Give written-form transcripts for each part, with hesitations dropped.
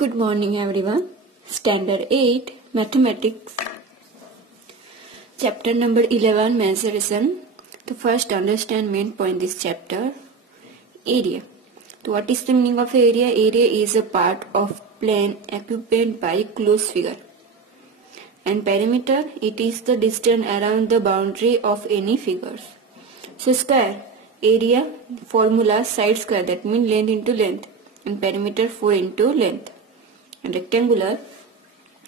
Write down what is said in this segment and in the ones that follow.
Good morning everyone. Standard 8 Mathematics. Chapter number 11 Mensuration. To first understand main point this chapter. Area. So what is the meaning of area? Area is a part of plane occupied by closed figure. And perimeter, it is the distance around the boundary of any figures. So square, area, formula side square, that means length into length, and perimeter 4 into length. And rectangular,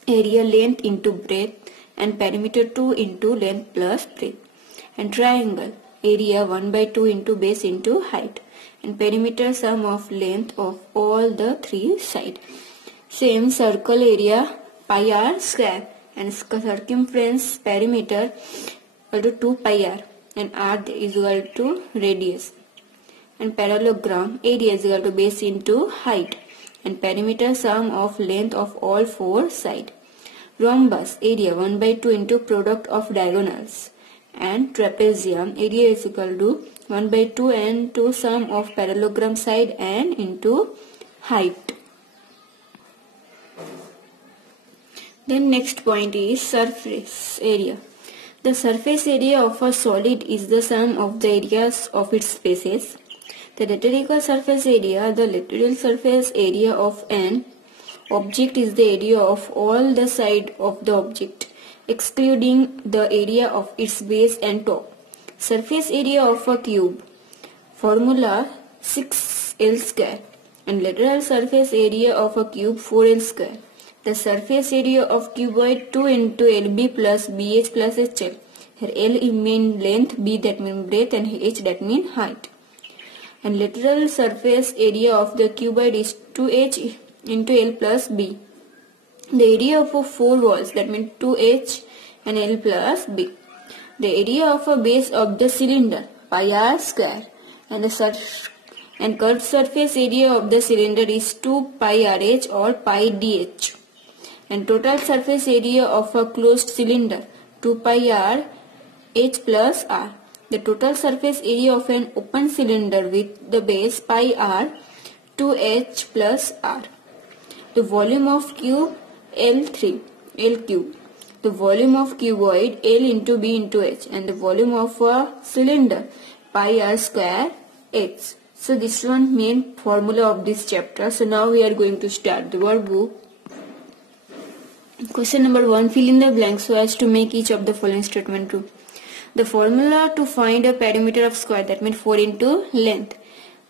area length into breadth and perimeter 2 into length plus breadth. And triangle, area 1/2 into base into height, and perimeter sum of length of all the three sides. Same circle area pi r square, and circumference perimeter equal to 2 pi r, and r is equal to radius. And parallelogram, area is equal to base into height, and perimeter sum of length of all four sides. Rhombus, area 1/2 into product of diagonals. And trapezium, area is equal to 1/2 and to sum of parallelogram side and into height. Then next point is surface area. The surface area of a solid is the sum of the areas of its faces. The lateral surface area, the lateral surface area of an object is the area of all the sides of the object, excluding the area of its base and top. Surface area of a cube, formula 6L square, and lateral surface area of a cube 4L square. The surface area of cuboid 2 into LB plus BH plus HL. Here L means length, B that means breadth, and H that means height. And lateral surface area of the cuboid is 2H into L plus B. The area of four walls, that means 2H and L plus B. The area of a base of the cylinder, pi r square, and the curved surface area of the cylinder is 2 pi RH or pi DH. And total surface area of a closed cylinder, 2 pi r H plus r. The total surface area of an open cylinder with the base pi r 2H plus r. The volume of cube L3, L cube. The volume of cuboid L into B into H, and the volume of a cylinder pi r square H. So this one main formula of this chapter. So now we are going to start the workbook. Question number 1. Fill in the blanks so as to make each of the following statement true. The formula to find a perimeter of square, that means 4 into length.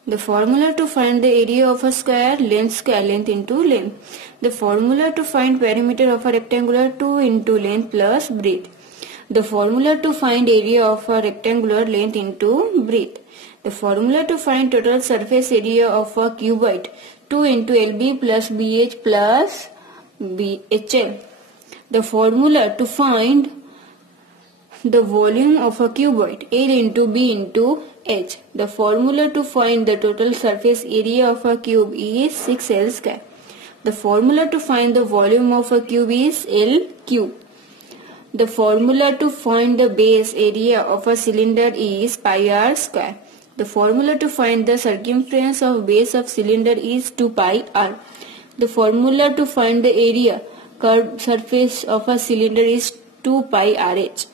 The formula to find the area of a square, length into length. The formula to find perimeter of a rectangular, 2 into length plus breadth. The formula to find area of a rectangular, length into breadth. The formula to find total surface area of a cuboid, 2 into LB plus BH plus BHL. The formula to find the volume of a cuboid, L into B into H. The formula to find the total surface area of a cube is 6L square. The formula to find the volume of a cube is L cube. The formula to find the base area of a cylinder is pi r square. The formula to find the circumference of base of cylinder is 2 pi r. The formula to find the area curved surface of a cylinder is 2 pi RH.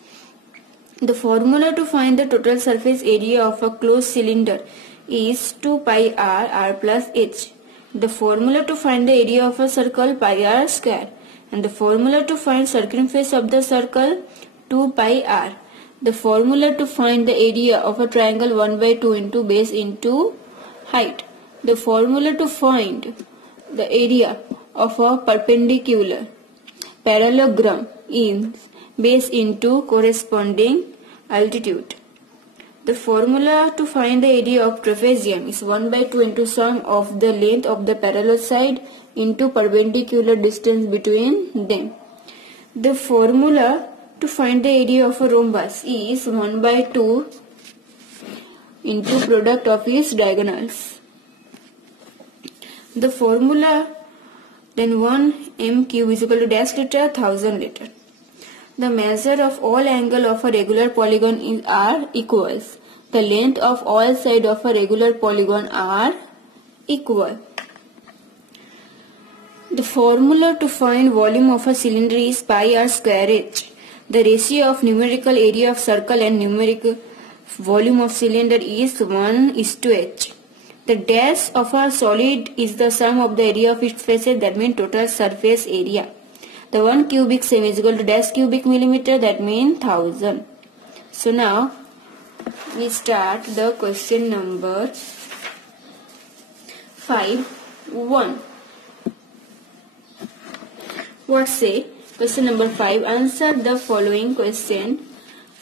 The formula to find the total surface area of a closed cylinder is 2 pi r, r plus h. The formula to find the area of a circle, pi r square. And the formula to find circumference of the circle, 2 pi r. The formula to find the area of a triangle, 1/2 into base into height. The formula to find the area of a perpendicular parallelogram is base into corresponding altitude. The formula to find the area of trapezium is 1/2 into sum of the length of the parallel side into perpendicular distance between them. The formula to find the area of a rhombus is 1/2 into product of its diagonals. The formula then 1 m cube is equal to dash liter 1000 liter. The measure of all angle of a regular polygon are equals. The length of all sides of a regular polygon are equal. The formula to find volume of a cylinder is pi r square h. The ratio of numerical area of circle and numerical volume of cylinder is 1:h. The dash of a solid is the sum of the area of its faces, that means total surface area. The 1 cubic cm is equal to dash cubic millimeter, that means 1000. So now we start the question number 5.1. What say? Question number 5. Answer the following question.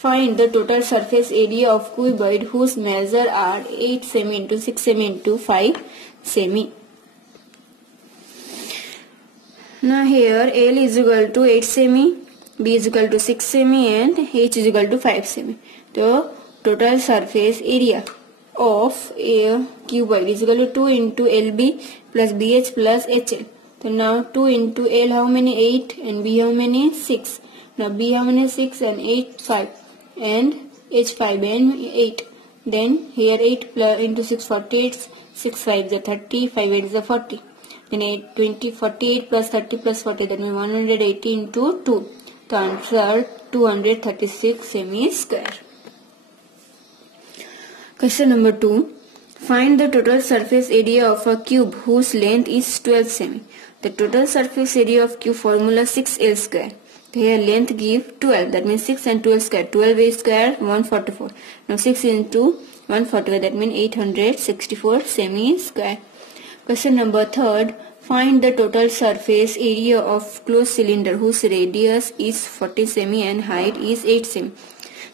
Find the total surface area of cuboid whose measure are 8 cm into 6 cm into 5 cm. Now here L is equal to 8 cm, B is equal to 6 cm and H is equal to 5 cm. The total surface area of a cuboid is equal to 2 into LB plus BH plus HL. So now 2 into L how many? 8 and B how many? 6. Now B how many? 6 and 8 5 and H 5 and 8. Then here 8 plus into 6 48, 6 5 is 30, 5 8 is 40. Then 8 20 48 plus 30 plus 40, that means 180 into 2. The answer 236 semi square. Question number 2. Find the total surface area of a cube whose length is 12 cm. The total surface area of cube formula 6L square. Here length give 12, that means 6 and 12 square. 12 square 144. Now 6 into 144, that means 864 semi square. Question number 3. Find the total surface area of closed cylinder whose radius is 40 cm and height is 8 cm.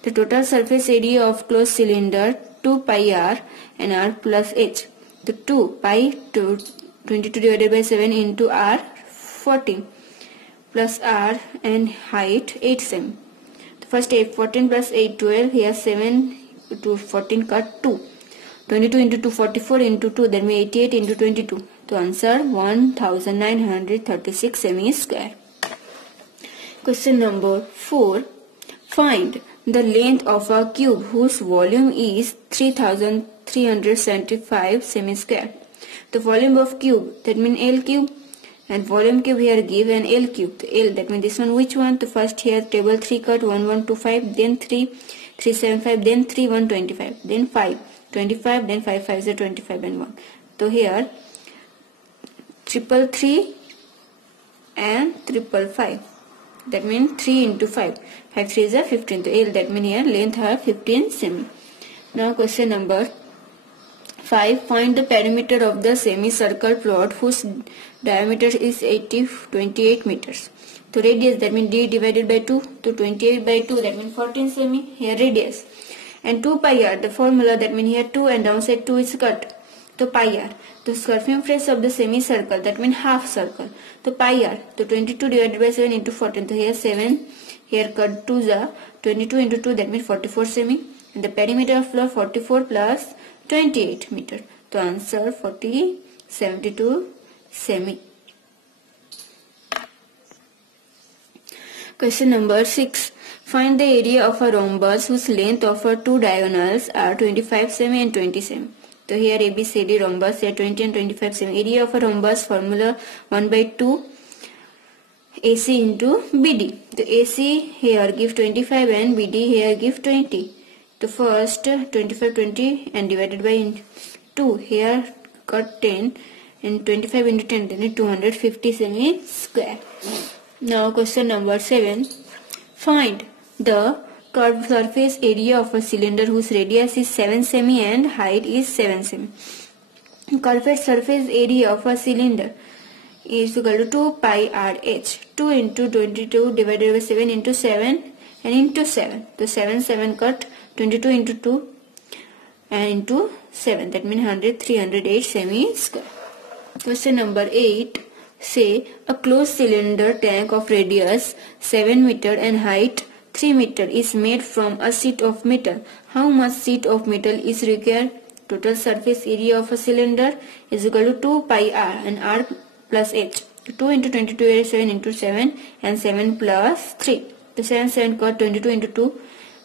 The total surface area of closed cylinder 2 pi r and r plus h. The 2 pi to 22 divided by 7 into r 14 plus r and height 8 cm. The first 14 plus 8 12, here 7 to 14 cut 2. 22 into 2 44 into 2, that means 88 into 22. To answer 1936 semi square. Question number 4. Find the length of a cube whose volume is 3375 semi square. The volume of cube, that means L cube, and volume cube here give an L cube. The L, that means this one, which one? The first here table 3 cut 1125, then 3 375, then 3 125, then 5 25, then 5 5 is 25 and 1. So here 333 and 555. That means 3 into 5. 5 3 is 15. So L, that means here length have 15 semi. Now question number 5. Find the perimeter of the semicircle plot whose diameter is 28 meters. So radius, that means D divided by 2. So 28 by 2, that means 14 semi. Here radius. And 2 pi r, the formula, that means here 2 and downside 2 is cut. So pi r. The circumference of the semicircle, that means half circle. So pi r. So 22 divided by 7 into 14. So here 7. Here cut 2 is 22 into 2, that means 44 semi. And the perimeter of floor 44 plus 28 meter. So answer 72 semi. Question number 6. Find the area of a rhombus whose length of her two diagonals are 25 semi and 20 semi. So here ABCD rhombus, here 20 and 25 semi. Area of a rhombus formula 1 by 2 AC into BD. The AC here give 25 and BD here give 20. The first 25 20 and divided by 2, here cut 10 and 25 into 10, then 250 semi square. Now question number 7. Find the curved surface area of a cylinder whose radius is 7 semi and height is 7 semi. Curved surface area of a cylinder is equal to 2 pi r h. 2 into 22 divided by 7 into 7 and into 7. The 7 cut 22 into 2 and into 7, that means 308 semi square. Question number 8. Say a closed cylinder tank of radius 7 meter and height 3 meter is made from a sheet of metal. How much sheet of metal is required? Total surface area of a cylinder is equal to 2 pi r and r plus h. 2 into 22 is 7 into 7 and 7 plus 3. The 7 got 22 into 2,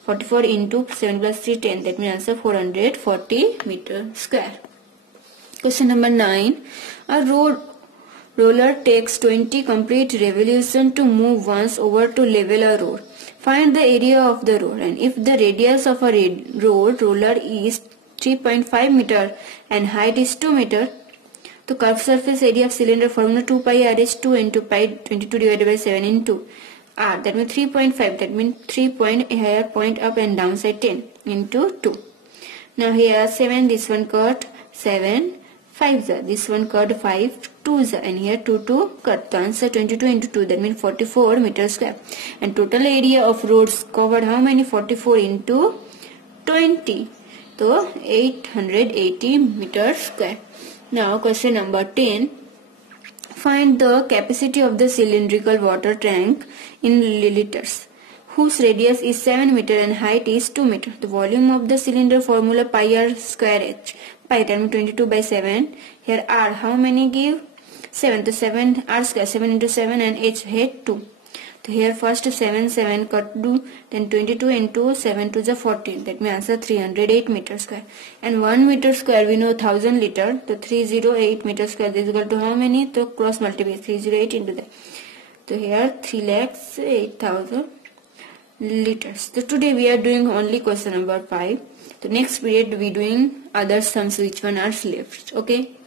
44 into 7 plus 3, 10. That means answer 440 meter square. Question number 9. A road Roller takes 20 complete revolutions to move once over to level a road. Find the area of the road, and if the radius of a roller is 3.5 meter and height is 2 meter, the curved surface area of cylinder formula 2 pi r is 2 into pi 22 divided by 7 into r. That means 3.5. That means 3 point here, point up and down side 10 into 2. Now here 7, this one cut 7, 5 this one cut 5, 2 and here 2 cut. The answer 22 into 2, that means 44 meter square. And total area of roads covered how many? 44 into 20. So 880 meter square. Now question number 10. Find the capacity of the cylindrical water tank in liters, whose radius is 7 meter and height is 2 meter. The volume of the cylinder formula pi r square h. Pi, that means 22 by 7. Here r, how many give? 7. So 7 r square, 7 into 7 and h head 2. So here first 7 cut 2, then 22 into 7 to the 14. That means answer 308 meter square. And 1 meter square we know 1000 liter. So 308 meter square is equal to how many? So cross multiply 308 into that. So here 3,08,000 liters. So today we are doing only question number 5. The next period we doing other sums which one are left. Okay.